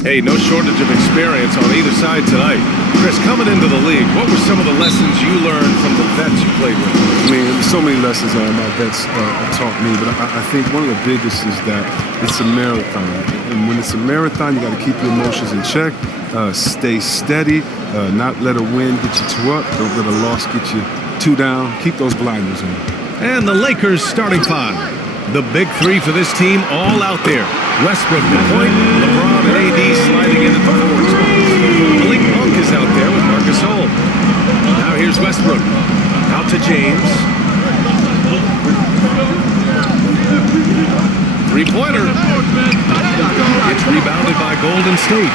Hey, no shortage of experience on either side tonight. Chris, coming into the league, what were some of the lessons you learned from the vets you played with? I mean, there's so many lessons my vets taught me, but I think one of the biggest is that it's a marathon. And when it's a marathon, you got to keep your emotions in check, stay steady, not let a win get you two up, don't let a loss get you two down. Keep those blinders on. And the Lakers starting five. The big three for this team all out there. Westbrook at point, LeBron and AD sliding in at the forward spot. Malik Monk is out there with Marcus Holt. Now here's Westbrook. Out to James. Three-pointer. It's rebounded by Golden State.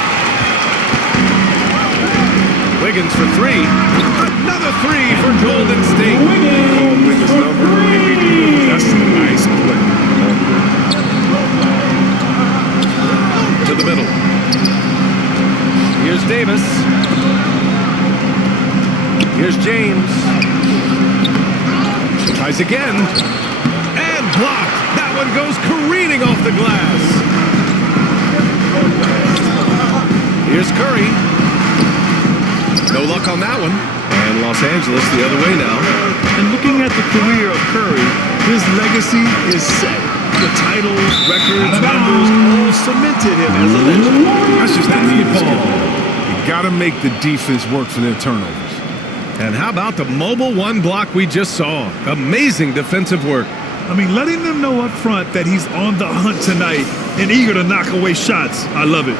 Wiggins for three. Another three for Golden State. Wiggins number. That's a nice play. To the middle. Here's Davis. Here's James. Tries again. And blocked. That one goes careening off the glass. Here's Curry. No luck on that one. And Los Angeles the other way now. And looking at the career of Curry, his legacy is set. The titles, records, numbers all cemented him as a legend. That's just the need to You got to make the defense work for their turnovers. And how about the mobile one block we just saw? Amazing defensive work. I mean, letting them know up front that he's on the hunt tonight and eager to knock away shots. I love it.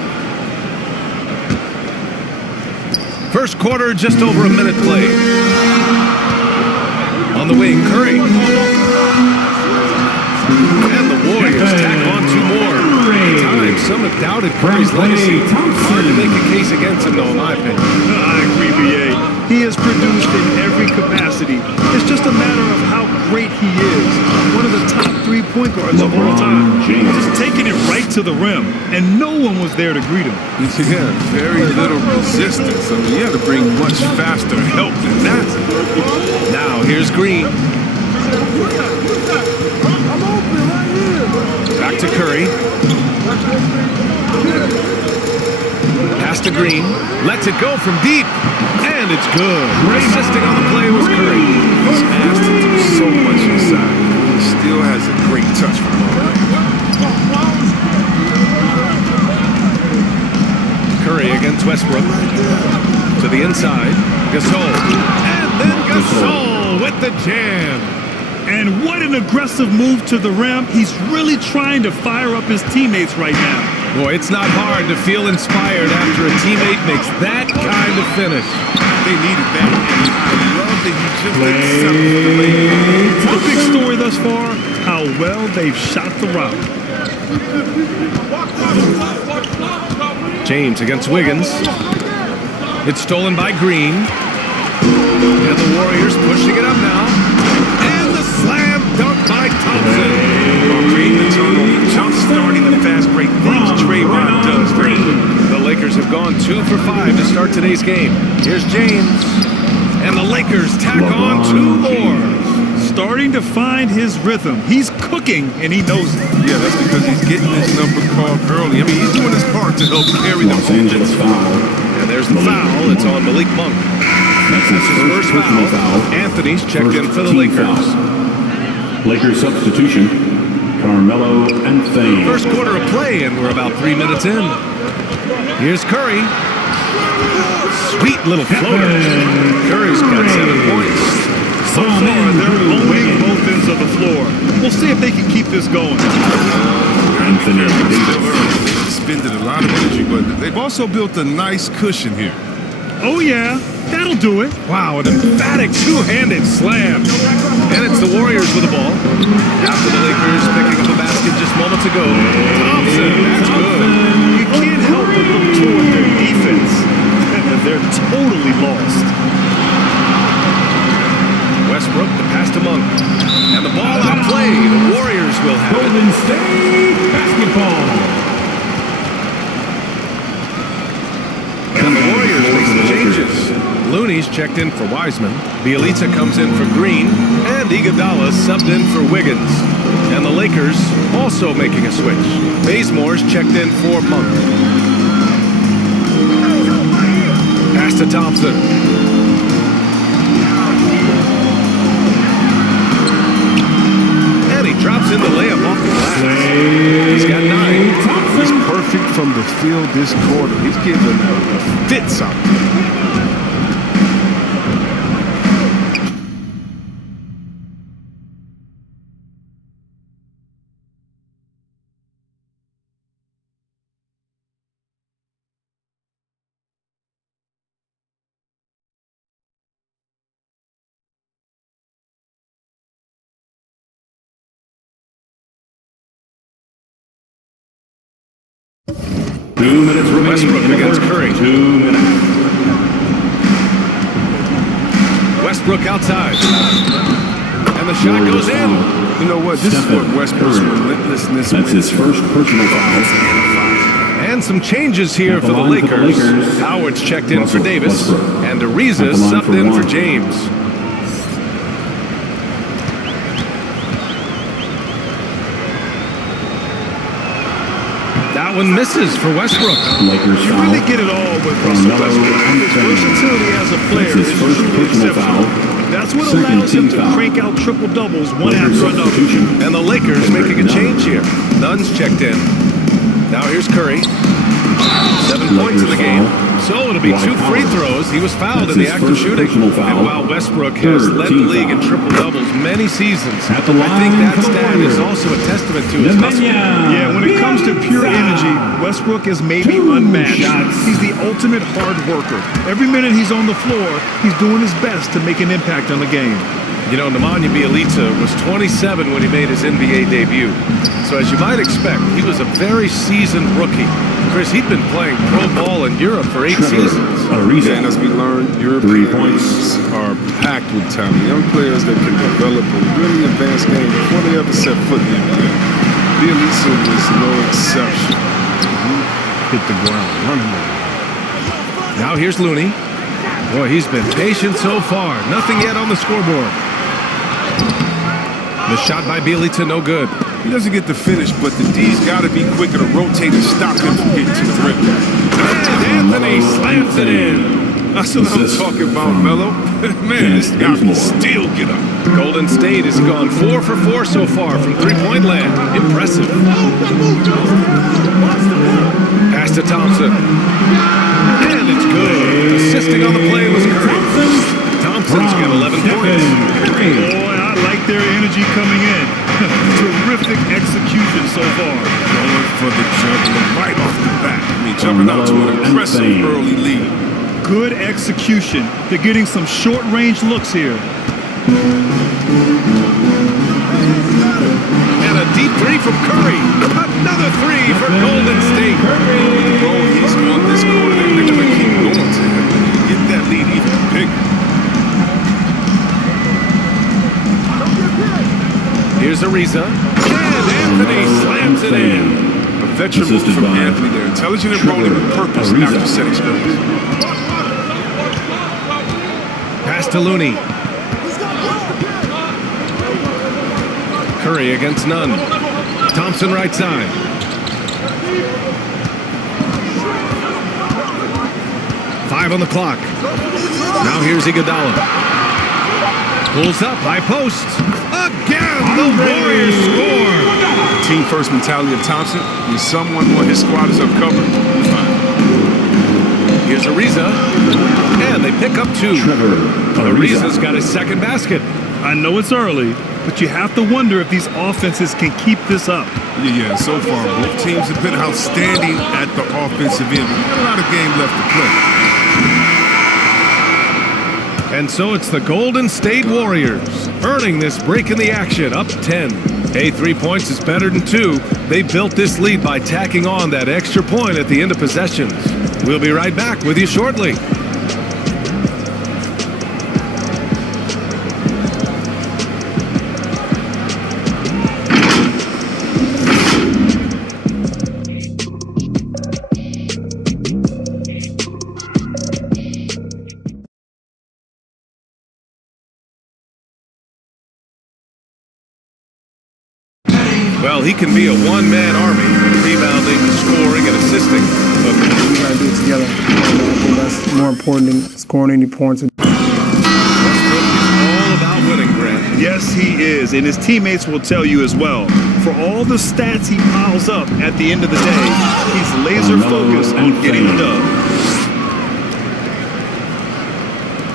First quarter, just over a minute played. On the wing, Curry. And the Warriors tack on two more. At times, some have doubted Curry's legacy. Hard to make a case against him, though, in my opinion. I agree, B.A. He has produced in every capacity. It's just a matter of how great he is. One of the top 3 point guards of all time. Just taking it right to the rim, and no one was there to greet him. Yeah, very little resistance. I mean, you had to bring much faster help than that. Now, here's Green. Back to Curry. Pass to Green. Lets it go from deep. And it's good. Assisting on the play was Curry. He's asked to do so much inside. He still has a great touch from all range. Curry against Westbrook. To the inside. Gasol. And then Gasol with the jam. And what an aggressive move to the rim. He's really trying to fire up his teammates right now. Boy, it's not hard to feel inspired after a teammate makes that kind of finish. They needed that. And I love that he just didn't settle for the lead. The big story thus far, how well they've shot the rock. James against Wiggins. It's stolen by Green. And the Warriors pushing it up now. And the slam dunk by Thompson. Creating the turnover, jump starting the fast break. Things Draymond does. The Lakers have gone 2 for 5 to start today's game. Here's James. And the Lakers tack on 2 more. Starting to find his rhythm. He's cooking, and he knows it. Yeah, that's because he's getting his number called early. I mean, he's doing his part to help carry the offense. And there's the foul. It's on Malik Monk. That's his first foul. Anthony's checked in for the Lakers. Lakers substitution, Carmelo Anthony. First quarter of play, and we're about 3 minutes in. Here's Curry. Sweet little floater. Curry's got 7 points. So far, they're owning both ends of the floor. We'll see if they can keep this going. Anthony Still early. They've expended a lot of energy, but they've also built a nice cushion here. Oh, yeah. That'll do it. Wow, an emphatic two-handed slam. And it's the Warriors with the ball. After the Lakers picking up a basket just moments ago. Thompson, that's good. You can't help but look toward their defense. They're totally lost. Westbrook, the pass to Monk. And the ball out of play. The Warriors will have it. Golden State basketball. And the Warriors make some changes. Looney's checked in for Wiseman. Bielitsa comes in for Green. And Iguodala subbed in for Wiggins. And the Lakers also making a switch. Bazemore's checked in for Monk. Pass to Thompson. And he drops in the layup off the glass. He's got 9. He's perfect from the field this quarter. He's giving a fits out there. Westbrook against Curry. 2 minutes. Westbrook outside. And the shot goes in. You know what? This is what Westbrook's relentlessness That's his first personal foul. And some changes here for the Lakers. Howard's checked in for Davis. And Ariza subbed in for James. That one misses for Westbrook. Lakers You foul. really get it all with Russell Westbrook. His versatility as a player That's his is first truly personal exceptional. foul. That's what Second allows him team to foul. crank out triple-doubles one Lakers after another. substitution. And the Lakers making a change here. Nunn's checked in. Now here's Curry. 7 points in the game. So it'll be 2 free throws. He was fouled in the act of shooting. And while Westbrook has led the league in triple-doubles many seasons, I think that stat is also a testament to his hustle. Yeah, when it comes to pure energy, Westbrook is maybe unmatched. He's the ultimate hard worker. Every minute he's on the floor, he's doing his best to make an impact on the game. You know, Nemanja Bjelica was 27 when he made his NBA debut. So as you might expect, he was a very seasoned rookie. Chris, he'd been playing pro ball in Europe for 8 seasons. And as we learned, European leagues are packed with talent. Young players that can develop a really advanced game before they ever set foot in the NBA. Bjelica was no exception. Hit the ground, running over. Now here's Looney. Boy, he's been patient so far. Nothing yet on the scoreboard. The shot by Bjelica, no good. He doesn't get the finish, but the D's got to be quicker to rotate and stop him from getting to the rim. And Anthony slams it in. That's what I'm talking about, Melo. Man, this guy can still get up. Golden State has gone 4 for 4 so far from three-point land. Impressive. Pass to Thompson. And it's good. Assisting on the play was Curry. Thompson's got 11 points. Boy, I like their energy coming in. Terrific execution so far. Going for the juggler right off the bat. I mean, jumping out to an impressive early lead. Good execution. They're getting some short-range looks here. And a deep 3 from Curry. Another 3 for Golden State. Bro, he's on this quarter. They're going to keep going to him. Get that lead even bigger. Here's Ariza. And Anthony slams it in. A veteran move from Anthony there. Intelligent and rolling with purpose after setting screens. Pass to Looney. Curry against Nunn. Thompson right side. Five on the clock. Now here's Iguodala. Pulls up, high post. Again, the Warriors score. Team first mentality of Thompson. When someone on his squad is uncovered, Here's Ariza. And they pick up 2. Ariza's got his second basket. I know it's early, but you have to wonder if these offenses can keep this up. Yeah, so far, both teams have been outstanding at the offensive end. But we've got a lot of game left to play. And so it's the Golden State Warriors earning this break in the action, up 10. Hey, 3 points is better than 2. They built this lead by tacking on that extra point at the end of possessions. We'll be right back with you shortly. Well, he can be a one-man army, rebounding, scoring, and assisting. But we gotta do it together. I think that's That's more important than scoring any points. Westbrook is all about winning, Grant. Yes, he is, and his teammates will tell you as well. For all the stats he piles up at the end of the day, he's laser focused on getting the dub.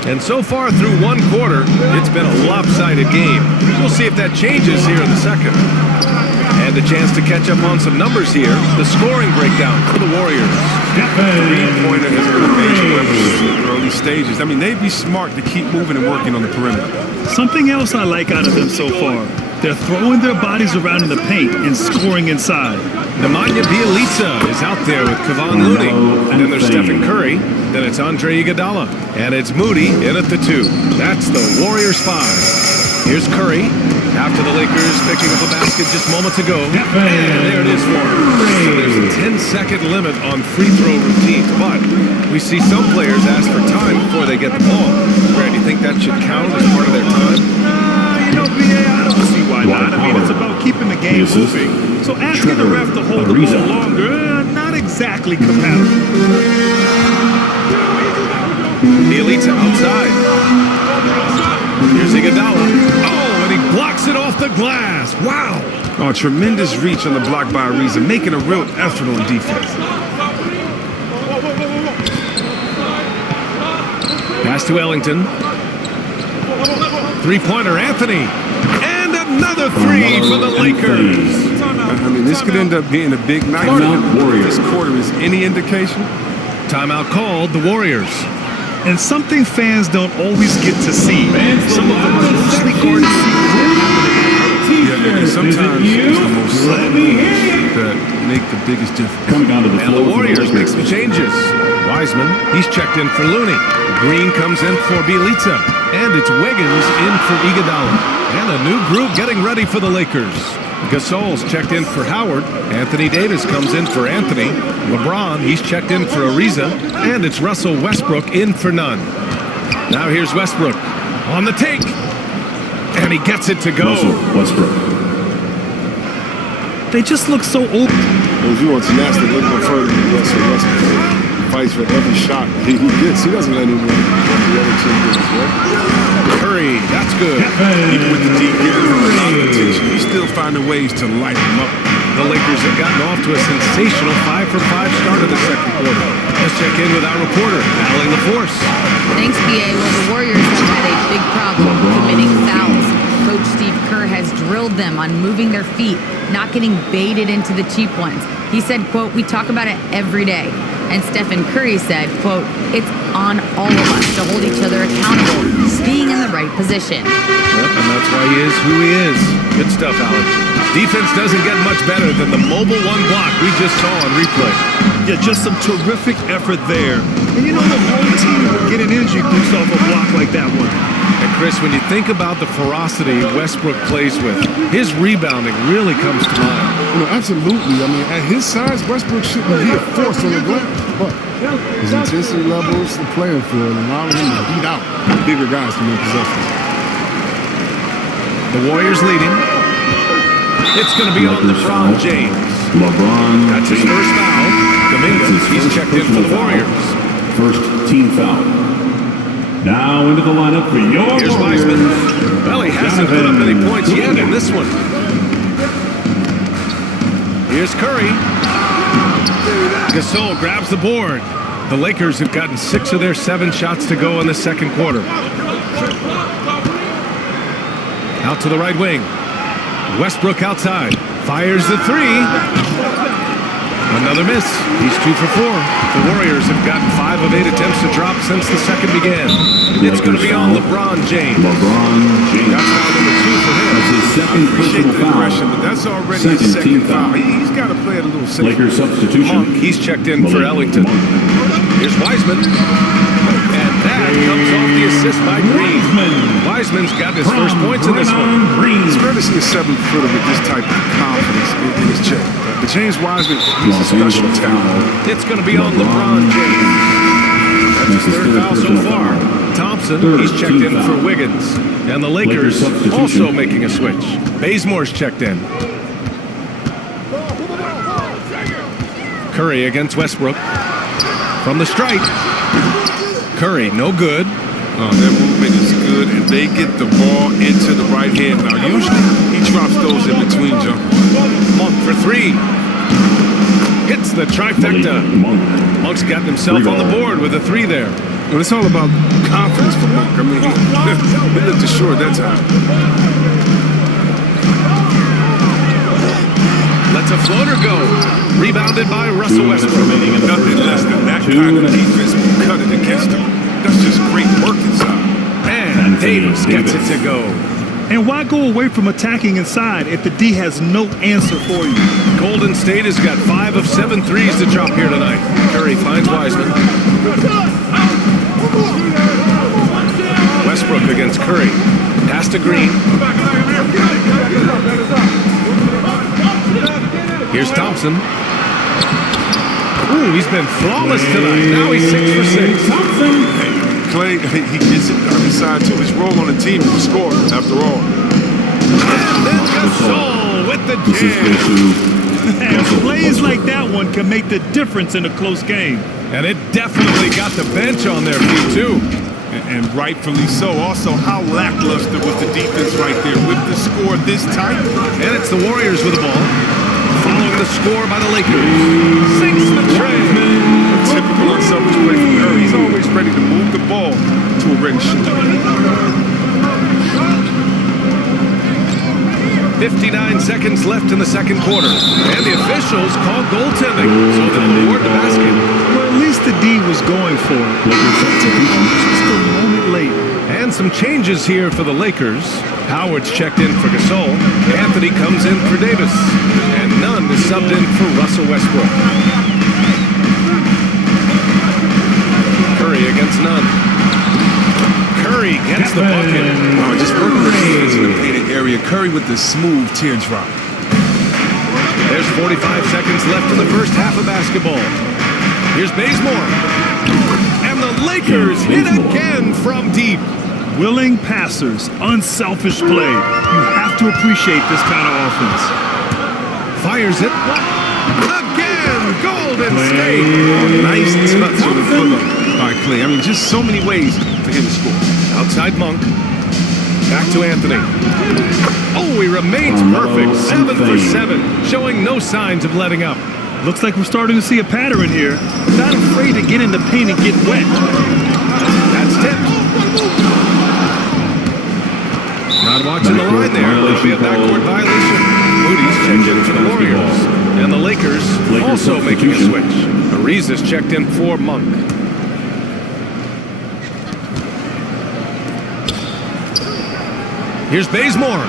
And so far through one quarter, it's been a lopsided game. We'll see if that changes here in the second. And a chance to catch up on some numbers here. The scoring breakdown for the Warriors. Three-pointer has been a major weapon in the early stages. I mean, they'd be smart to keep moving and working on the perimeter. Something else I like out of them so far. They're throwing their bodies around in the paint and scoring inside. Nemanja Bjelica is out there with Kevon Looney. Then there's Stephen Curry. Then it's Andre Iguodala. And it's Moody in at the 2. That's the Warriors 5. Here's Curry after the Lakers picking up a basket just moments ago. And there it is for him. So there's a 10-second limit on free throw routines. But we see some players ask for time before they get the ball. Brad, do you think that should count as part of their time? I don't see why not. I mean, it's about keeping the game moving. So asking the ref to hold the ball longer, not exactly compatible. Bjelica outside. Here's Iguodala. Oh, and he blocks it off the glass. Wow. Oh, tremendous reach on the block by Ariza, making a real effort on defense. Pass to Ellington. Three-pointer, Anthony. And another three for the Lakers. I mean, this could end up being a big night for them. If this quarter is any indication. Timeout called, the Warriors. And something fans don't always get to see. Some of the closely guarded secrets. Yeah, and sometimes it's the most subtle moves that make the biggest difference. Coming down to the And floor the for Warriors make Lakers. some changes. Wiseman, he's checked in for Looney. Green comes in for Bjelica. And it's Wiggins in for Iguodala. And a new group getting ready for the Lakers. Gasol's checked in for Howard. Anthony Davis comes in for Anthony. LeBron, he's checked in for Ariza. And it's Russell Westbrook in for Nunn. Now here's Westbrook on the take. And he gets it to go. Russell Westbrook. They just look so old. Well, if you want tenacity, look no further than Russell Westbrook. He fights for every shot he gets. He doesn't let anyone the other team get his way. Curry, that's good. Even with the deep giving him a lot of attention, he's still finding ways to light him up. The Lakers have gotten off to a sensational 5-for-5 start of the second quarter. Let's check in with our reporter, Allie LaForce. Thanks, BA. Well, the Warriors have had a big problem committing fouls. Coach Steve Kerr has drilled them on moving their feet, not getting baited into the cheap ones. He said, quote, "We talk about it every day." And Stephen Curry said, quote, "It's on all of us to hold each other accountable, being in the right position." Yep, and that's why he is who he is. Good stuff, Allie. Defense doesn't get much better than the mobile one block we just saw on replay. Yeah, just some terrific effort there. And you know the whole team will get an energy boost off a block like that one. And Chris, when you think about the ferocity Westbrook plays with, his rebounding really comes to mind. You know, absolutely. I mean, at his size, Westbrook shouldn't be a force on the glass. But his intensity levels, the playing field, and allowing him to beat out bigger guys to win possessions. The Warriors leading. It's going to be on LeBron James. LeBron That's his James. first foul. Dominguez, he's checked in for the Warriors. First team foul. Now into the lineup for your Here's Warriors. Wiseman. Well, he hasn't put up any points yet in this one. Here's Curry. Gasol grabs the board. The Lakers have gotten 6 of their 7 shots to go in the second quarter. Out to the right wing. Westbrook outside. Fires the 3. Another miss. He's 2 for 4. The Warriors have gotten 5 of 8 attempts to drop since the second began. It's going to be on LeBron James. LeBron James. That's foul number 2 for him. That's his second Appreciate personal the aggression, foul. but that's already his Second team second foul. foul. He's got to play it a little safer. Lakers substitution. Monk, he's checked in for Ellington. Here's Wiseman. And that comes off the assist by Green. Wiseman's got his first points in this one. It's rare to see a 7-footer with this type of confidence in his check. But James Wiseman, he's a special talent. It's going to be on LeBron James. That's his third foul so far. Thompson, he's checked in for Wiggins. And the Lakers also making a switch. Bazemore's checked in. Curry against Westbrook. From the stripe. Curry, no good. Their movement is good, and they get the ball into the right hand. Now, usually he drops those in between jumpers. Monk for three. Hits the trifecta. Monk's got himself on the board with a three there. Well, it's all about confidence for Monk. I mean, he looked assured that time. Lets a floater go. Rebounded by Russell Westbrook. Nothing less than that kind of defense will cut it against him. That's just great work inside. And Davis gets it to go. And why go away from attacking inside if the D has no answer for you? Golden State has got 5 of 7 threes to drop here tonight. Curry finds Wiseman. Westbrook against Curry. Pass to Green. Here's Thompson. Ooh, he's been flawless tonight. Now he's 6 for 6. Hey, Clay, he gets it on the side too. His role on the team is to score, after all. And then Gasol with the jam. And plays like that one can make the difference in a close game. And it definitely got the bench on their feet, too. And rightfully so. Also, how lackluster was the defense right there with the score this tight? And it's the Warriors with the ball. Following the score by the Lakers. Sinks the tray. A typical unselfish play from Curry. He's always ready to move the ball to a ready shooter. 59 seconds left in the second quarter. And the officials call goaltending, so they'll award the basket. Well, at least the D was going for it. Just a moment late. And some changes here for the Lakers. Howard's checked in for Gasol. Anthony comes in for Davis. And Nunn is subbed in for Russell Westbrook. Curry against Nunn. Curry gets the bucket. Oh, just working the hands in the painted area. Curry with the smooth teardrop. There's 45 seconds left in the first half of basketball. Here's Bazemore. And the Lakers hit again from deep. Willing passers, unselfish play. You have to appreciate this kind of offense. Fires it. Again, Golden State. Oh, nice touch on the pull-up by Clay. I mean, just so many ways for him to score. Outside Monk. Back to Anthony. Oh, he remains perfect. 7 for 7, showing no signs of letting up. Looks like we're starting to see a pattern here. Not afraid to get in the paint and get wet. That's tipped. Not watching the line there. There'll be a backcourt violation. Moody's checked in for the Warriors. And the Lakers also making a switch. Ariza's checked in for Monk. Here's Bazemore.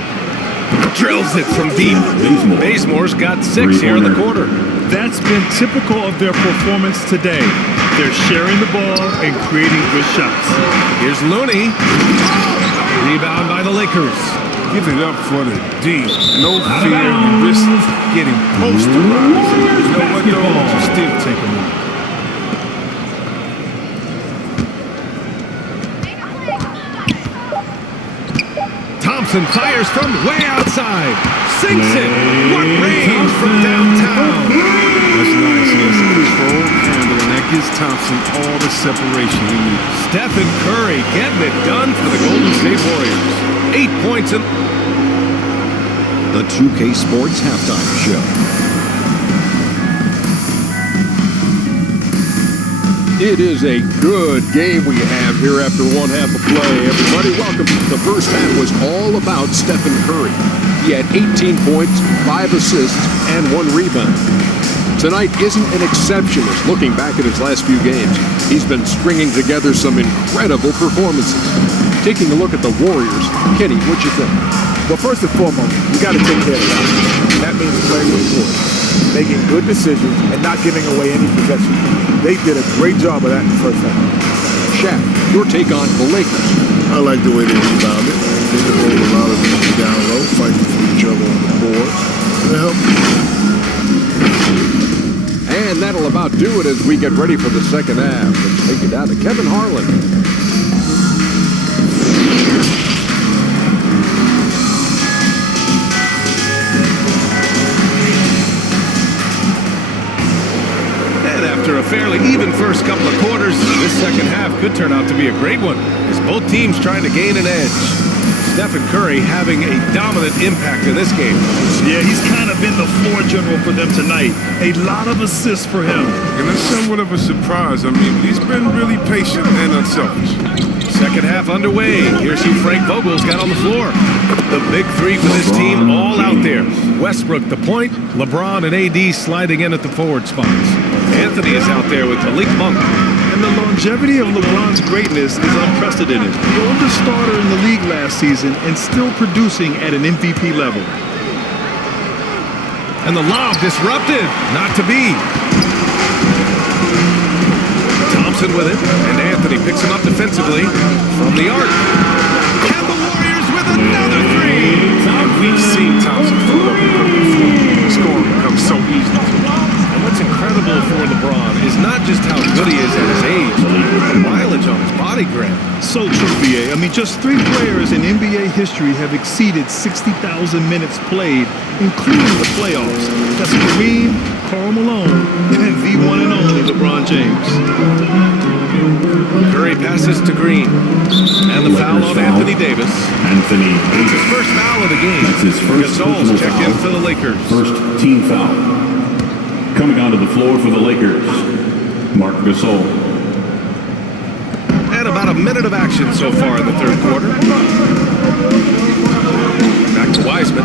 Drills it from deep. Bazemore's got 6 here in the quarter. That's been typical of their performance today. They're sharing the ball and creating good shots. Here's Looney. Rebound by the Lakers. Give it up for the D. No fear. You risk getting posterized. You know what, though? You still take them on. Thompson fires from way outside. Sinks it. What range from downtown. That's nice. He has a controlled handle, and that gives Thompson all the separation he needs. Stephen Curry getting it done for the Golden State Warriors. 8 points in the 2K Sports Halftime Show. It is a good game we have here after one half of play. Everybody, welcome. The first half was all about Stephen Curry. He had 18 points, 5 assists, and 1 rebound. Tonight isn't an exception as looking back at his last few games. He's been stringing together some incredible performances. Taking a look at the Warriors, Kenny, what you think? Well, first and foremost, you got to take care of that. That means playing with force, making good decisions, and not giving away any possession. They did a great job of that in the first half. Shaq, your take on the Lakers. I like the way they rebounded. They devoted a lot of energy down low, fighting for each other on the board. It helped. And that'll about do it as we get ready for the second half. Let's take it down to Kevin Harlan. After a fairly even first couple of quarters, this second half could turn out to be a great one, as both teams trying to gain an edge. Stephen Curry having a dominant impact in this game. Yeah, he's kind of been the floor general for them tonight. A lot of assists for him. And that's somewhat of a surprise. I mean, he's been really patient and unselfish. Second half underway. Here's who Frank Vogel's got on the floor. The big three for this team all out there. Westbrook the point, LeBron and AD sliding in at the forward spots. Anthony is out there with Malik Monk. And the longevity of LeBron's greatness is unprecedented. The oldest starter in the league last season and still producing at an MVP level. And the lob disrupted. Not to be. Thompson with it, and Anthony picks him up defensively from the arc. And the Warriors with another three. We've seen Thompson scoring come so easily. And what's incredible for LeBron is not just how good he is at his age, but the mileage on his body grab. So true, BA. I mean, just 3 players in NBA history have exceeded 60,000 minutes played, including the playoffs. That's Kareem, Karl Malone, and the one and only LeBron James. Curry passes to Green. And the foul on Anthony Davis. Anthony It's Davis. his first foul of the game. That's his first Gasol's personal checked in foul. for the Lakers. First team foul. Coming onto the floor for the Lakers, Marc Gasol. And about a minute of action so far in the third quarter. Back to Wiseman.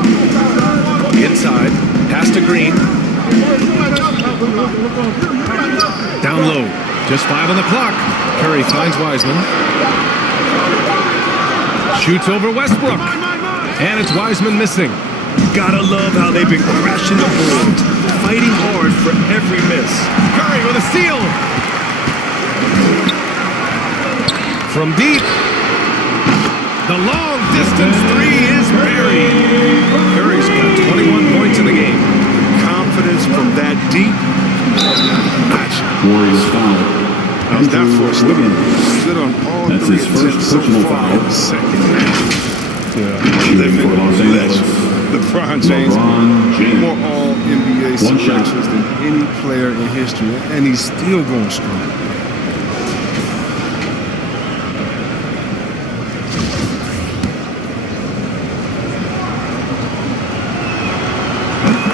Inside. Pass to Green. Down low. Just 5 on the clock. Curry finds Wiseman. Shoots over Westbrook. And it's Wiseman missing. Gotta love how they've been crashing the boards, fighting hard for every miss. Curry with a steal. From deep. The long distance three is buried. Curry's got 21 points in the game. Confidence from that deep. Warriors foul. How's that for a start? Good on all That's 3 his first attempts so personal far foul. in the second half. Shooting for Los Angeles. LeBron James, LeBron James. more all-NBA One shot. selections than any player in history, and he's still going strong.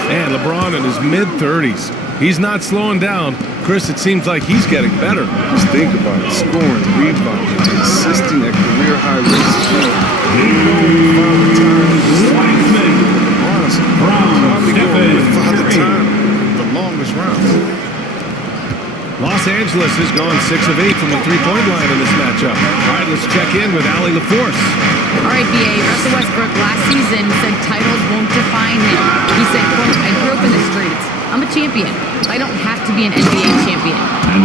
And LeBron in his mid-30s. He's not slowing down. Chris, it seems like he's getting better. Just think about it. Scoring, rebounding, assisting at career high rates. Honestly, probably going with Father Time the longest rounds. Los Angeles has gone 6 of 8 from the three-point line in this matchup. All right, let's check in with Allie LaForce. All right, BA, Russell Westbrook last season said titles won't define him. He said, quote, I grew up in the streets. I'm a champion. I don't have to be an NBA champion.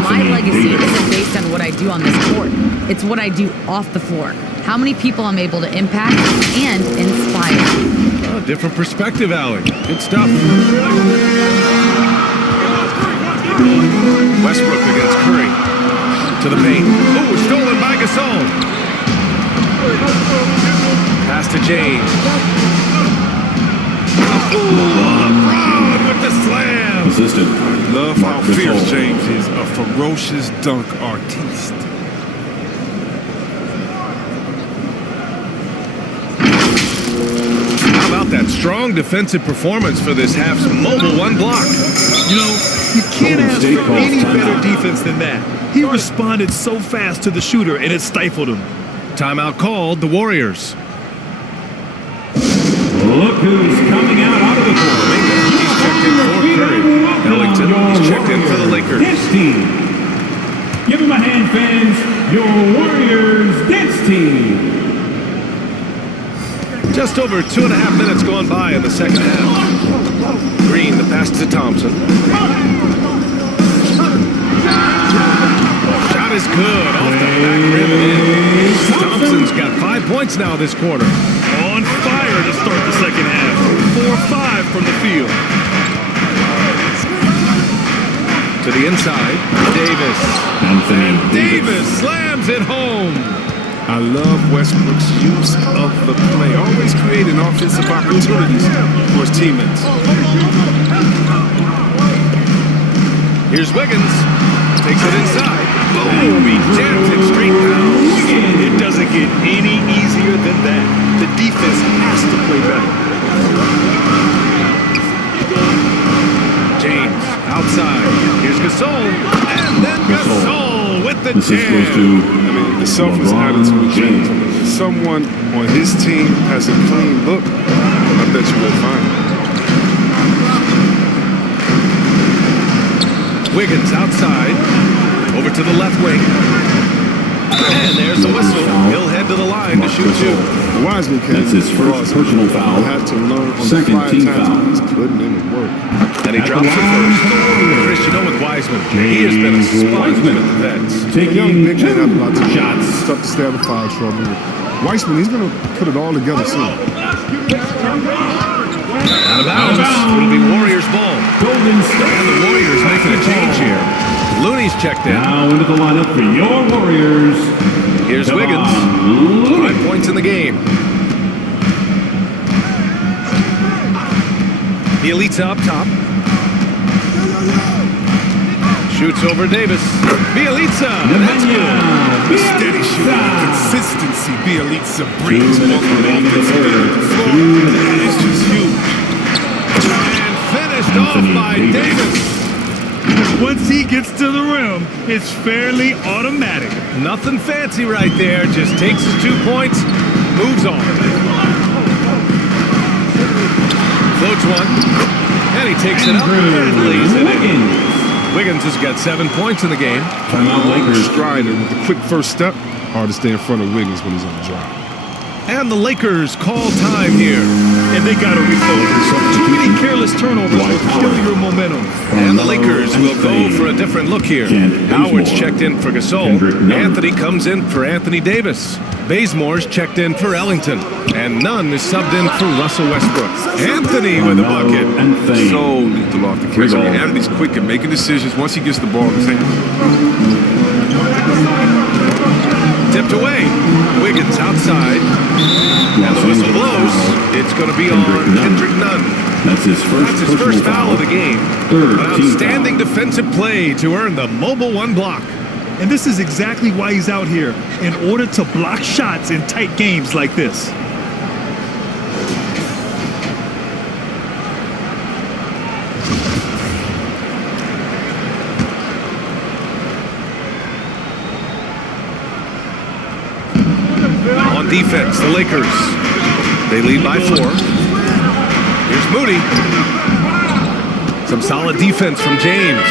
My legacy isn't based on what I do on this court. It's what I do off the floor. How many people I'm able to impact and inspire. Oh, different perspective, Allie. Good stuff. Westbrook against Curry. To the paint. Oh, stolen by Gasol. Pass to James. LeBron with the slam. Assistant. Love how Marc Gasol. fierce James is, a ferocious dunk artiste. How about that strong defensive performance for this half's mobile one block? You know, you can't Golden ask State for calls any timeout. better defense than that. He responded so fast to the shooter, and it stifled him. Timeout called, the Warriors. Look who's coming out of the court. He's checked in for Curry. Ellington, he's checked in for the Lakers. Dance team. Give him a hand, fans. Your Warriors dance team. Just over 2.5 minutes gone by in the second half. Green, the pass to Thompson. Shot is good off the back rim and in. Thompson's got 5 points now this quarter. On fire to start the second half. 4-5 from the field. To the inside, Davis. Anthony Davis slams it home. I love Westbrook's use of the play, always creating offensive opportunities for his teammates. Here's Wiggins. Takes it inside. Boom! He jams it straight down. It doesn't get any easier than that. The defense has to play better. James outside. Here's Gasol. And then Gasol with the This goes jam. to I mean, the selfless attitude of James. If someone on his team has a clean look, I bet you will find it. Wiggins outside. Over to the left wing. And there's the whistle. He'll head to the line to shoot two. Wiseman came That's his first personal foul. Had to learn on Second the fly team times foul. he's putting in the work. And he drops it first. Chris, you know with Wiseman, he has been a sponge with the vets. Young Taking big man have a lot to do. shots. It's tough to stay out of foul trouble. Weissman, he's going to put it all together soon. Out of bounds. It'll be Warriors ball. Golden State. And the Warriors making a change here. Looney's checked in. Now into the lineup for your Warriors. Here's Devon Wiggins. Looney. 5 points in the game. Bielitsa up top. Shoots over Davis. Bielitsa. That's good. Steady shooting, consistency. Bielitsa 2 brings minutes remaining in the third. 2 minutes. It's just huge. And finished off by Davis. Once he gets to the rim, it's fairly automatic. Nothing fancy right there. Just takes his 2 points, moves on. Floats one, and he takes it up and lays it in. Wiggins has got 7 points in the game. Timeout Lakers. Strider with a quick first step. Hard to stay in front of Wiggins when he's on the drive. And the Lakers call time here. And they got to refocus. Too many careless turnovers will kill your momentum. And the Lakers will go for a different look here. Howard's checked in for Gasol. Anthony comes in for Anthony Davis. Bazemore's checked in for Ellington. And Nunn is subbed in for Russell Westbrook. Anthony with a bucket. So lethal off the catch. I mean, Anthony's quick at making decisions once he gets the ball in his hands. Tipped away. Wiggins outside. And the whistle blows. It's going to be on Kendrick Nunn. That's his first foul of the game. Third An team outstanding defensive play to earn the mobile one block. And this is exactly why he's out here, in order to block shots in tight games like this. On defense, the Lakers. They lead by 4. Here's Moody. Some solid defense from James.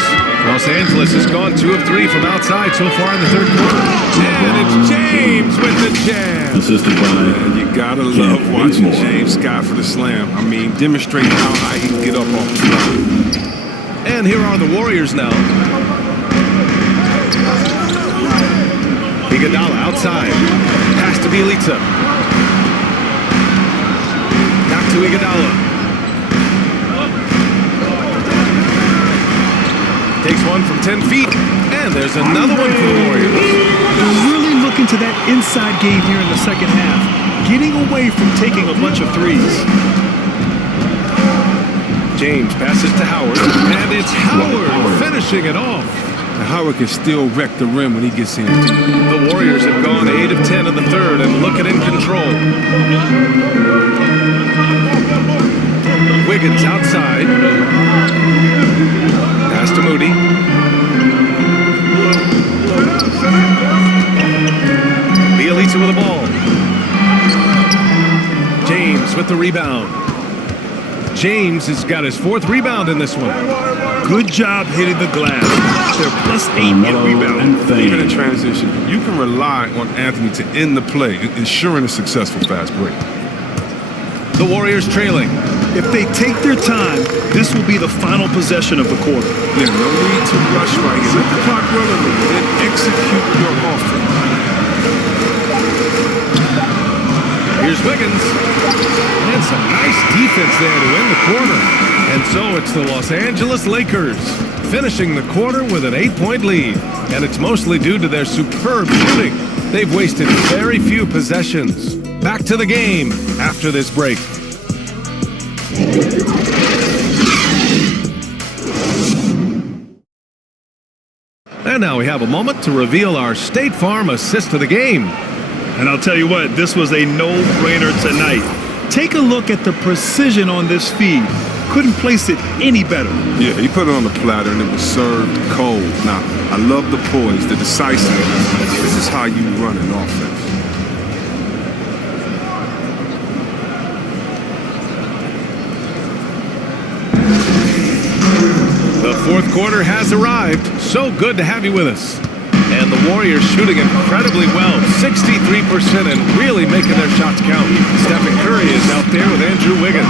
Los Angeles has gone 2 of 3 from outside so far in the third quarter. And it's James with the jam. Assisted by You gotta love watching James Scott for the slam. I mean, demonstrating how high he can get up off the ground. And here are the Warriors now. Iguodala outside. Pass to Bielitsa. Back to Iguodala. Takes one from 10 feet. And there's another one for the Warriors. They're really looking to that inside game here in the second half, getting away from taking a bunch of threes. James passes to Howard. And it's Howard finishing it off. Now, Howard can still wreck the rim when he gets in deep. The Warriors have gone 8 of 10 in the third and looking in control. Wiggins outside. Pass to Moody. Bielitsa with the ball. James with the rebound. James has got his 4th rebound in this one. Good job hitting the glass. They're +8 in rebound. Even in transition, you can rely on Anthony to end the play, ensuring a successful fast break. The Warriors trailing. If they take their time, this will be the final possession of the quarter. Yeah, no need to rush right here. Let the clock run a little, then execute your offense. Here's Wiggins. And some nice defense there to end the quarter. And so it's the Los Angeles Lakers finishing the quarter with an 8-point lead. And it's mostly due to their superb shooting. They've wasted very few possessions. Back to the game after this break. And now we have a moment to reveal our State Farm assist of the game. And I'll tell you what, this was a no-brainer tonight. Take a look at the precision on this feed. Couldn't place it any better. Yeah, he put it on the platter and it was served cold. Now, I love the poise, the decisiveness. This is how you run an offense. The fourth quarter has arrived. So good to have you with us. And the Warriors shooting incredibly well, 63%, and really making their shots count. Stephen Curry is out there with Andrew Wiggins.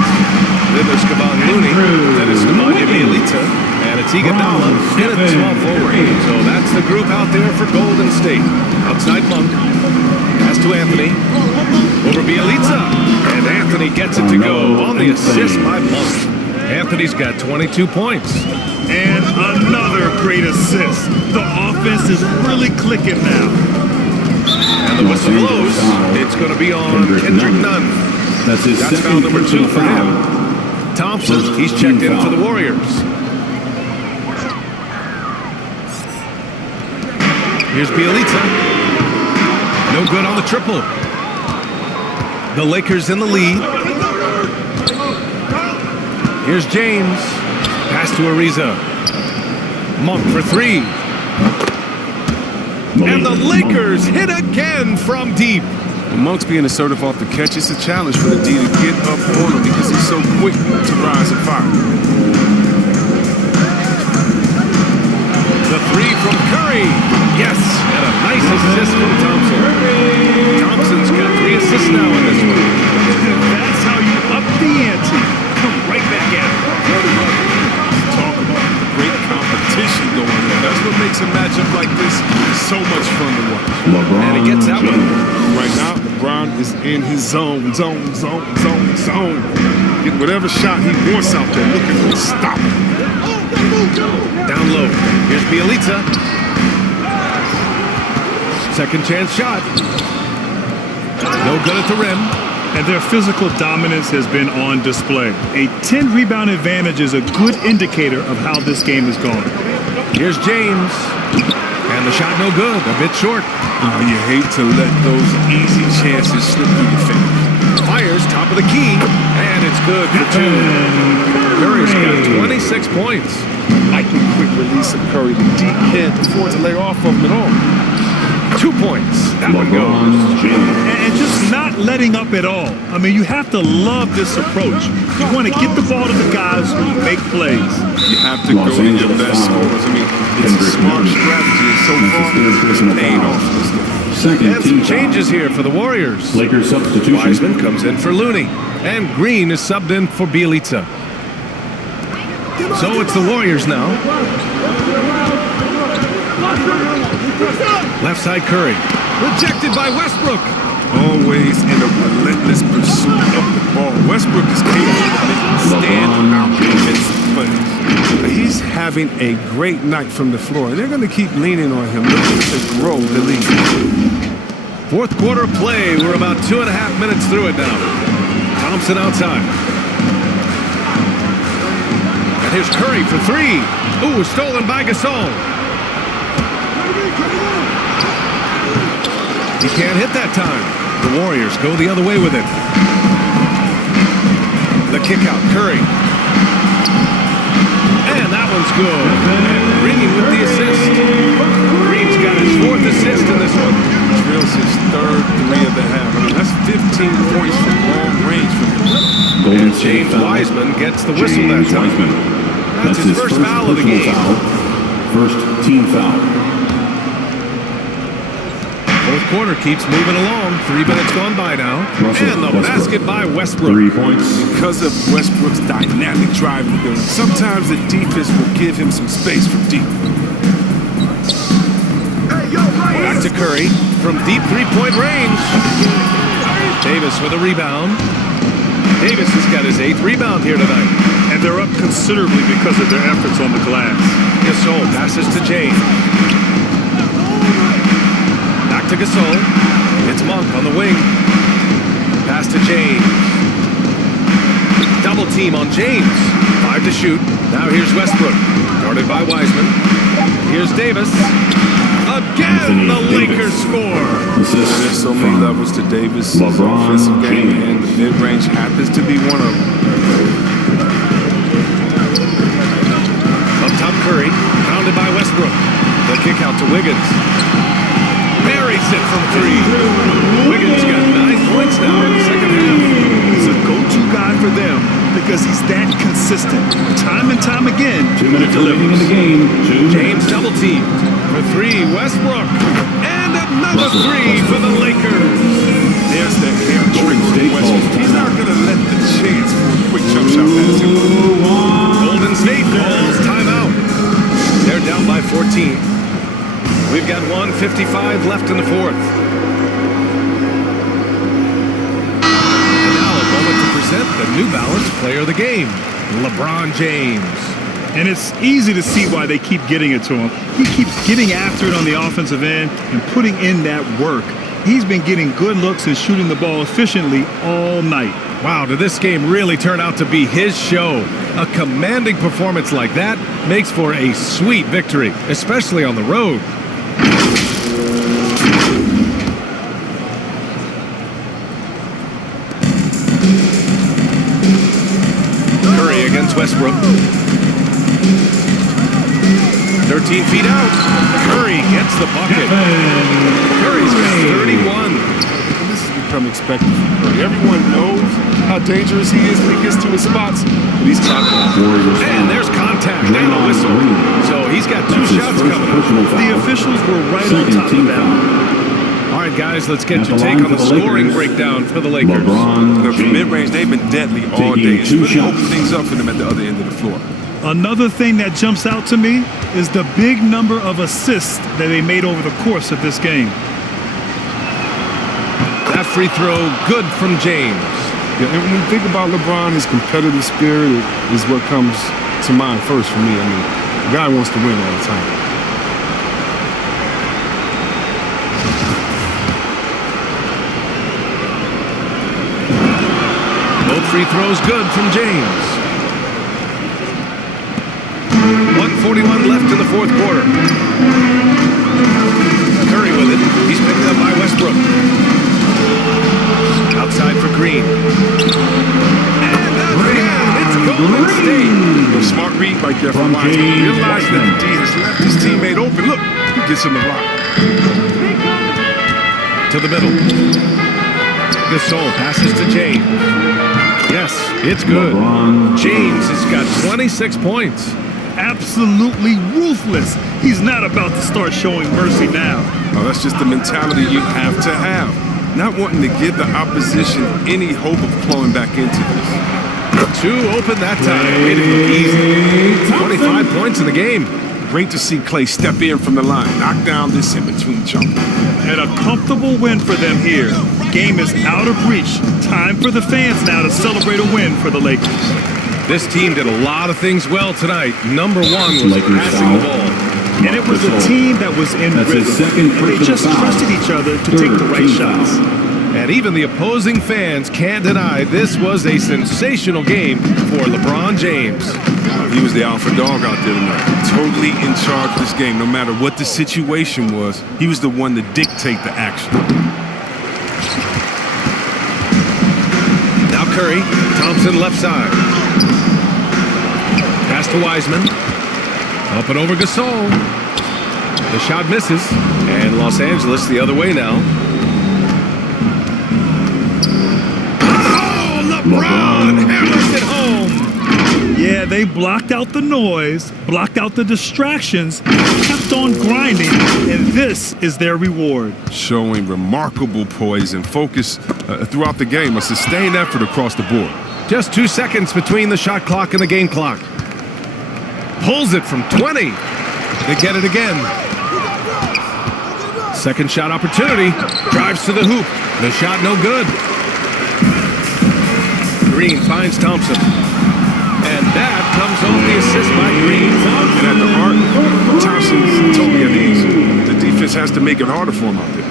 Then there's Kevon Looney, then it's Nemanja Bjelica, and it's Iguodala in at small forward. So that's the group out there for Golden State. Outside Monk, pass to Anthony, over Bjelica, and Anthony gets it to go on the assist by Monk. Anthony's got 22 points. And another great assist. The offense is really clicking now. And the whistle blows. It's going to be on Kendrick Nunn. That's foul number 2 for him. Thompson, he's checked in for the Warriors. Here's Bjelica. No good on the triple. The Lakers in the lead. Here's James. Pass to Ariza. Monk for 3. And the Lakers hit again from deep. When Monk's being assertive off the catch, it's a challenge for the D to get up on him because he's so quick to rise and fire. The 3 from Curry. Yes, and a nice assist from Thompson. Thompson's got 3 assists now in this one. That's how you up the ante. Come right back at it. Talk about great competition going on. That's what makes a matchup like this so much fun to watch. And he gets that one. Right now, LeBron is in his zone. Getting whatever shot he wants out there, looking to stop him. Down low. Here's Bjelica. Second chance shot. No good at the rim. And their physical dominance has been on display. A 10-rebound advantage is a good indicator of how this game is going. Here's James. And the shot no good, a bit short. You hate to let those easy chances slip through your fingers. Fires top of the key, and it's good for 2. Curry's got 26 points. Like the quick release of Curry. The D can't afford to lay off of him at all. 2 points. That one goes. And just not letting up at all. I mean, you have to love this approach. You want to get the ball to the guys who make plays. You have to go to your best scorers. I mean, it's a smart strategy. So far, it's paid off. And some changes here for the Warriors. Lakers substitution. Wiseman comes in for Looney. And Green is subbed in for Bjelica. So it's the Warriors now. Left side Curry. Rejected by Westbrook. Always in a relentless pursuit of the ball. Westbrook is capable of making stand-out defensive plays. He's having a great night from the floor. They're going to keep leaning on him, looking to grow the lead. Fourth quarter play. We're about 2.5 minutes through it now. Thompson outside. And here's Curry for 3. Ooh, stolen by Gasol. He can't hit that time. The Warriors go the other way with it. The kick out, Curry. And that one's good. And Green with the assist. Green's got his 4th assist in this one. Drills his 3rd 3 of the half. I mean, that's 15 points from long range for him. And James Wiseman gets the whistle that time. That's his first foul of the game. First team foul. Fourth quarter keeps moving along. 3 minutes gone by now. And the basket by Westbrook. 3 points. Because of Westbrook's dynamic driving ability, sometimes the defense will give him some space from deep. Back to Curry from deep 3-point range. Davis with a rebound. Davis has got his 8th rebound here tonight. And they're up considerably because of their efforts on the glass. Gasol passes to James. To Gasol. It's Monk on the wing. Pass to James. Double team on James. 5 to shoot. Now here's Westbrook. Guarded by Wiseman. Here's Davis. Again, the Lakers score. There's so many levels to Davis' offensive game, and the mid-range happens to be one of them. Up top, Curry, pounded by Westbrook. The kick out to Wiggins. Buries it from three. Wiggins got 9 points now in the second half. He's a go-to guy for them because he's that consistent. Time and time again, 2 minutes remaining in the game. James double teamed for three. Westbrook. And another three for the Lakers. There's the hair trick for Westbrook. He's not going to let the chance for a quick jump shot pass him. Golden State calls timeout. They're down by 14. We've got 1:55 left in the fourth. And now a moment to present the New Balance Player of the Game, LeBron James. and it's easy to see why they keep getting it to him. He keeps getting after it on the offensive end and putting in that work. He's been getting good looks and shooting the ball efficiently all night. Wow, did this game really turn out to be his show? A commanding performance like that makes for a sweet victory, especially on the road. Curry against Westbrook. 13 feet out. Curry gets the bucket. Curry's got 31. This has become expected from Curry. Everyone knows how dangerous he is when he gets to his spots, but he's capitalizing. And there's contact and a whistle. So he's got two shots coming up. The officials were right on top of that. All right, guys, let's get your take on the scoring breakdown for the Lakers. Look, from mid-range, they've been deadly all day. It's really opened things up for them at the other end of the floor. Another thing that jumps out to me is the big number of assists that they made over the course of this game. That free throw, good from James. Yeah, and when you think about LeBron, his competitive spirit is what comes to mind first for me. I mean, the guy wants to win all the time. Both free throws good from James. 1:41 left in the fourth quarter. Curry with it. He's picked up by Westbrook. Outside for Green. And again, it's Golden State. A smart read right there from Wiseman. Realizing that the D has left his teammate open. Look, he gets him the rock. To the middle. Gasol passes to James. Yes, it's good. James has got 26 points. Absolutely ruthless. He's not about to start showing mercy now. Oh, that's just the mentality you have to have. Not wanting to give the opposition any hope of flowing back into this. Two open that time. Made it look easy. 25 points in the game. Great to see Klay step in from the line, knock down this in-between jumper. And a comfortable win for them here. Game is out of reach. Time for the fans now to celebrate a win for the Lakers. This team did a lot of things well tonight. Number one was passing the ball. And it was a team that was in rhythm. And they just trusted each other to take the right shots. And even the opposing fans can't deny this was a sensational game for LeBron James. He was the alpha dog out there tonight. Totally in charge of this game. No matter what the situation was, he was the one to dictate the action. Now Curry, Thompson left side. Pass to Wiseman. Up and over Gasol. The shot misses. And Los Angeles the other way now. Oh, LeBron hammers it home. Yeah, they blocked out the noise, blocked out the distractions, kept on grinding, and this is their reward. Showing remarkable poise and focus throughout the game. A sustained effort across the board. Just 2 seconds between the shot clock and the game clock. Pulls it from 20. They get it again. Second shot opportunity. Drives to the hoop. The shot no good. Green finds Thompson. And that comes off the assist by Green. And at the heart, Thompson's totally at ease. The defense has to make it harder for him out there.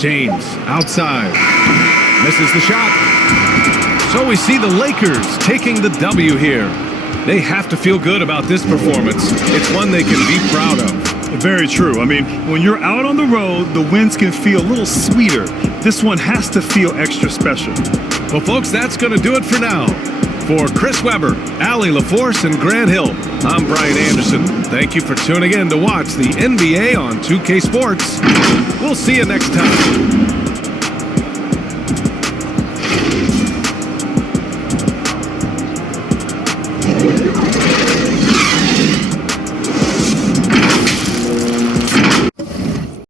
James outside. Misses the shot. So we see the Lakers taking the W here. They have to feel good about this performance. It's one they can be proud of. Very true. I mean, when you're out on the road, the wins can feel a little sweeter. This one has to feel extra special. Well, folks, that's going to do it for now. For Chris Webber, Allie LaForce, and Grant Hill, I'm Brian Anderson. Thank you for tuning in to watch the NBA on 2K Sports. We'll see you next time.